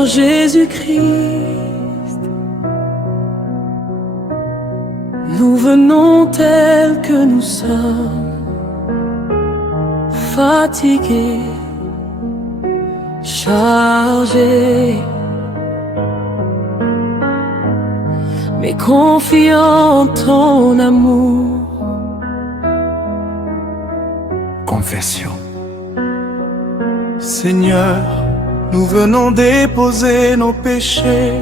Seigneur Jésus-Christ, nous venons tels que nous sommes, fatigués, chargés, mais confiants en ton amour. Confession. Seigneur, nous venons déposer nos péchés,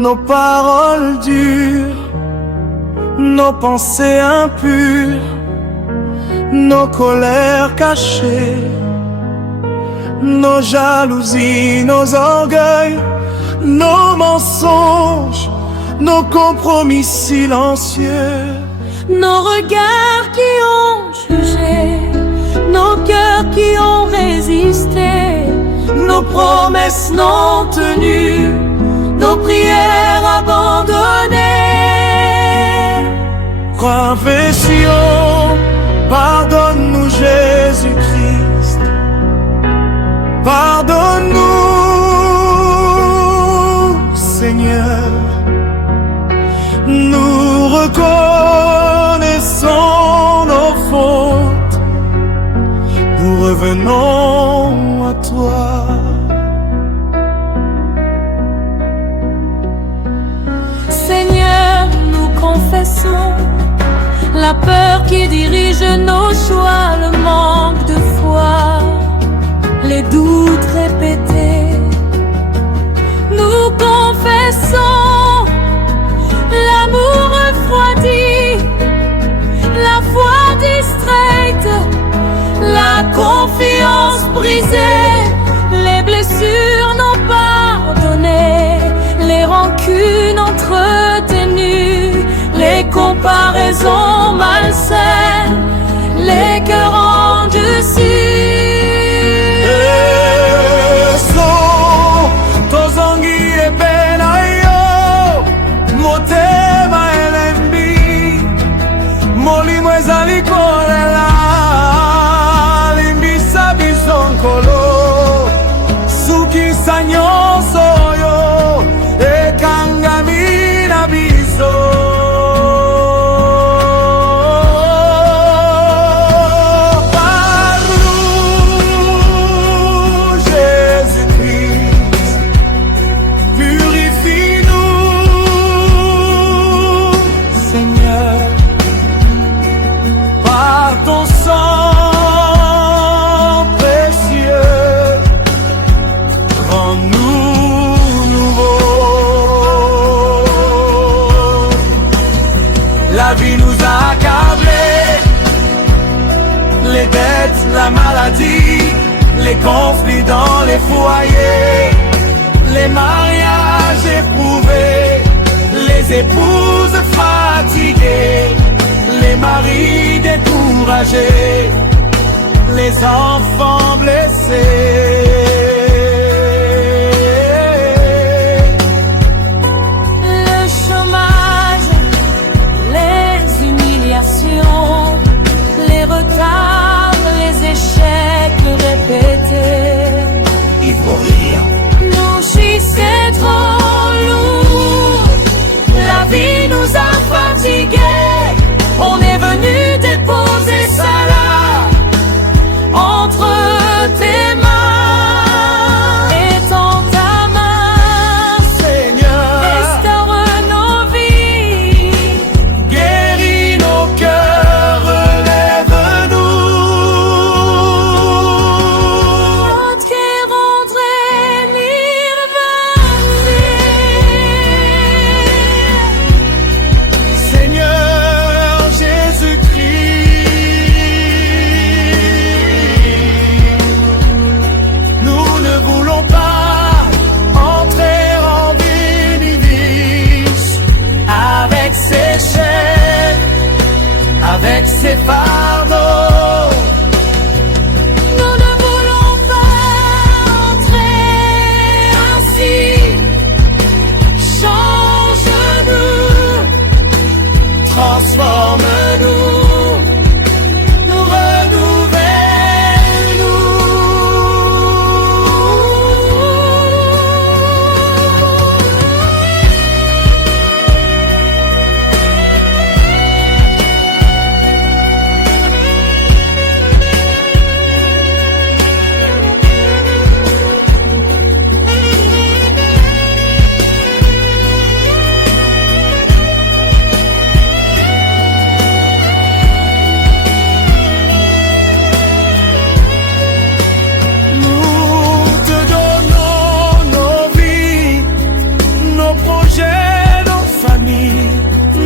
nos paroles dures, nos pensées impures, nos colères cachées, nos jalousies, nos orgueils, nos mensonges, nos compromis silencieux, nos regards qui ont jugé, nos cœurs qui ont résisté, nos promesses non tenues, nos prières abandonnées. Confession, pardonne-nous Jésus-Christ, pardonne-nous Seigneur. Nous reconnaissons nos fautes, nous revenons à toi. Seigneur, nous confessons la peur qui dirige nos choix, le manque de foi, les doutes répétés. Nous confessons l'amour refroidi, la foi distraite, la confiance brisée, les blessures non pardonnées, les rancunes entretenues, les comparaisons malsaines, les cœurs endurcis. La vie nous a accablés, les dettes, la maladie, les conflits dans les foyers, les mariages éprouvés, les épouses fatiguées, les maris découragés, les enfants blessés. Les échecs répétés, il faut rire. Nos chiffres c'est trop lourd, la vie nous a fatigués. On est venu déposer ça là, entre tes mains.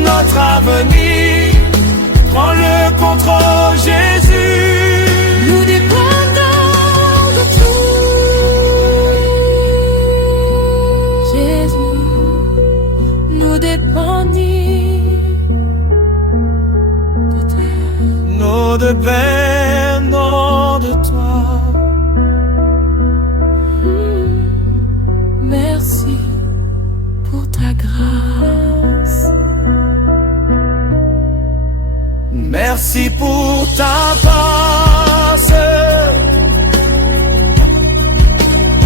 notre avenir. Prends le contrôle, Jésus. Nous dépendons de tout. Jésus, nous dépendons de toi. Nous dépendons de toi. Merci pour ta grâce. Merci pour ta passe.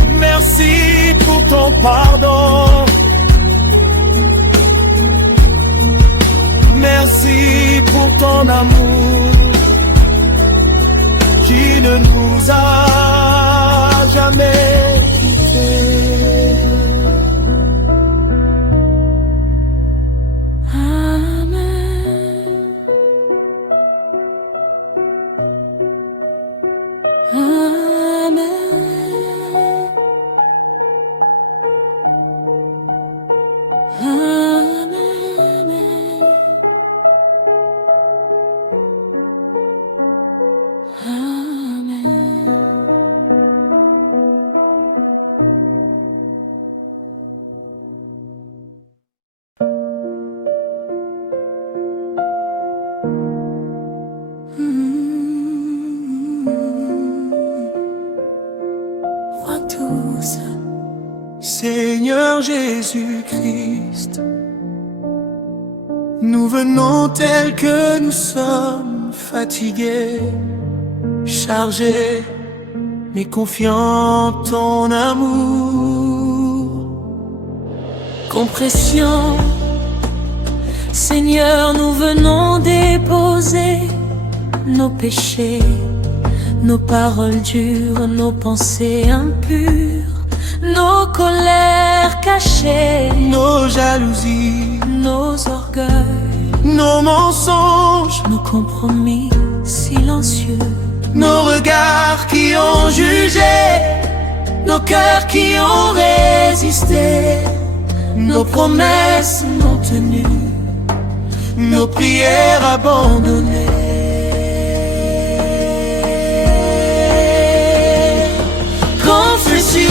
Merci pour ton pardon. Merci pour ton amour qui ne nous a jamais quittés. Amen. Amen. Vois tous. Seigneur Jésus-Christ, nous venons tels que nous sommes, fatigués, chargés, mais confiants en ton amour. Compression, Seigneur, nous venons déposer nos péchés, nos paroles dures, nos pensées impures, nos colères cachées, Nos jalousies, nos orgueils, nos mensonges, nos compromis silencieux, nos regards qui ont jugé, nos cœurs qui ont résisté, nos promesses non tenues, nos prières abandonnées. Confession,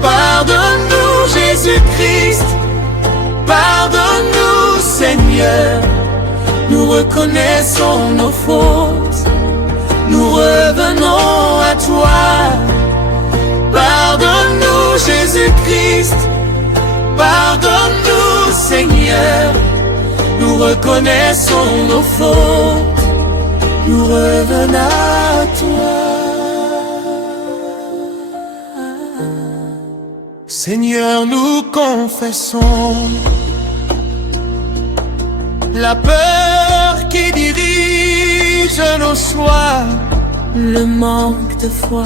pardonne-nous Jésus-Christ, pardonne-nous Seigneur. Nous reconnaissons nos fautes, nous revenons à toi. Pardonne-nous Jésus-Christ, pardonne-nous Seigneur. Nous reconnaissons nos fautes, nous revenons à toi. Seigneur, nous confessons la peur qui dirige nos choix, le manque de foi.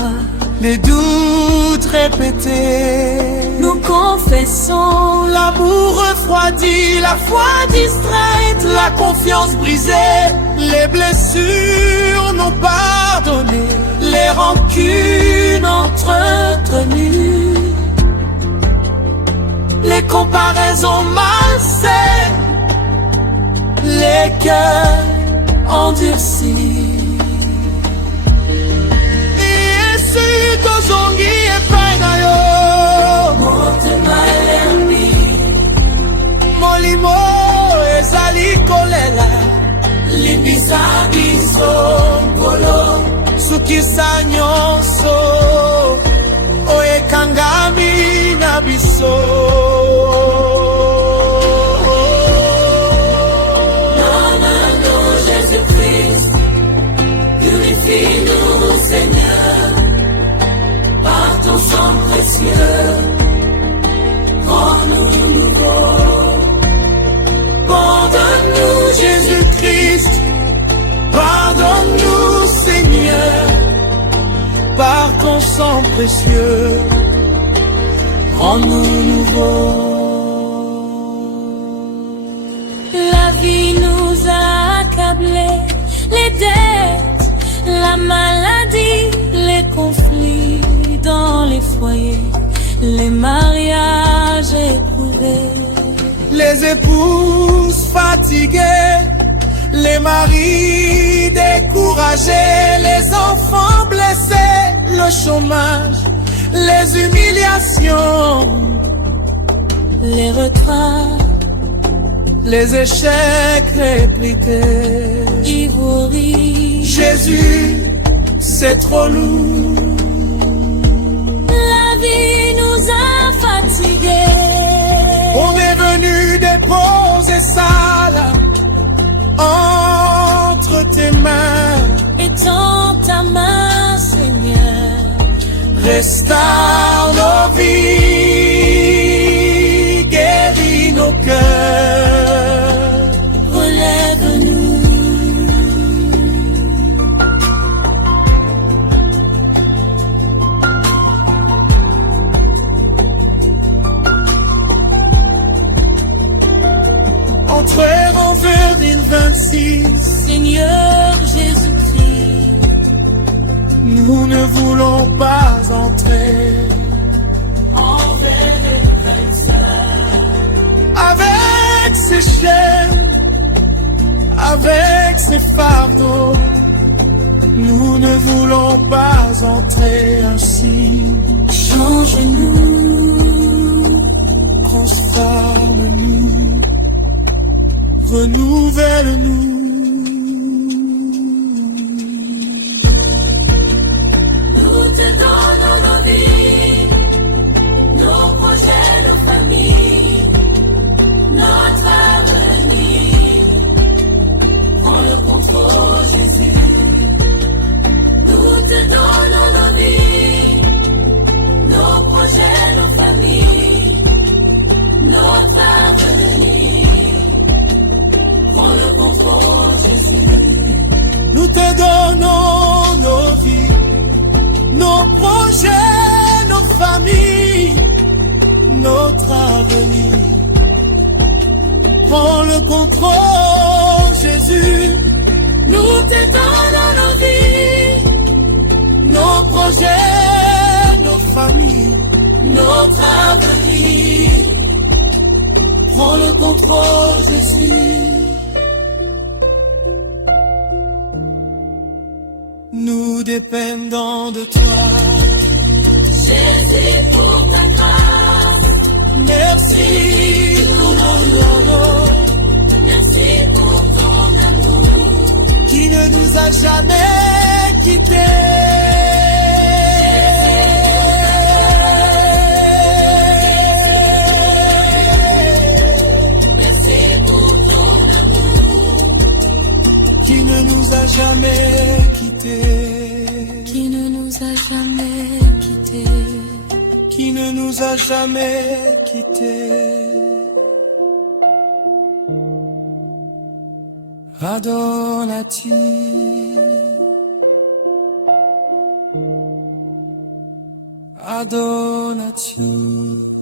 les doutes répétés, Nous confessons l'amour refroidi, la foi distraite, la confiance brisée, les blessures non pardonnées, les rancunes entretenues, les comparaisons malsaines, les cœurs endurcis. Yesu tozongi epai na yo, motema elembi, molimo ezali kolela, limbisa biso nkolo, sukisa nyonso oyo ekangami na biso. Jésus-Christ, purifie-nous, Seigneur, par ton sang précieux, rends-nous nouveaux. Pardonne-nous Jésus-Christ, pardonne-nous Seigneur, par ton sang précieux, rends-nous nouveaux. La vie nous a accablés, les dettes, la maladie, les conflits dans les foyers, les mariages éprouvés, les les épouses fatiguées, les maris découragés, les enfants blessés, le chômage, les humiliations, les retraits, les échecs répétés. Ivory, Jésus, c'est trop lourd. la vie nous a fatigués. On est venu déposer ça là, entre tes mains. Étends ta main, Seigneur. Restaure nos vies, guéris nos cœurs. Relève-nous. Entrez en vers 26. Seigneur Jésus-Christ, Nous ne voulons pas entrer envers les avec ces chaînes, avec ces fardeaux. Nous ne voulons pas entrer ainsi. change-nous, Transforme-nous, renouvelle-nous. nous te donnons nos vies, nos projets, nos familles, notre avenir. Prends le contrôle, Jésus. Nous te donnons nos vies, nos projets, nos familles, notre avenir. Prends le contrôle, Jésus. Nous te donnons nos vies, nos projets, nos familles, notre avenir. Prends le contrôle, Jésus. Nous te donnons nos vies, Nos projets, nos familles, notre avenir. prends le contrôle, Jésus. Nous dépendons de toi. Jésus, pour ta grâce, Merci pour mon nom merci pour ton amour. qui ne nous a jamais quittés. Merci pour ton amour Qui ne nous a jamais quittés. qui ne nous a jamais quittés. Qui ne nous a jamais quittés. Adonati, Adonati.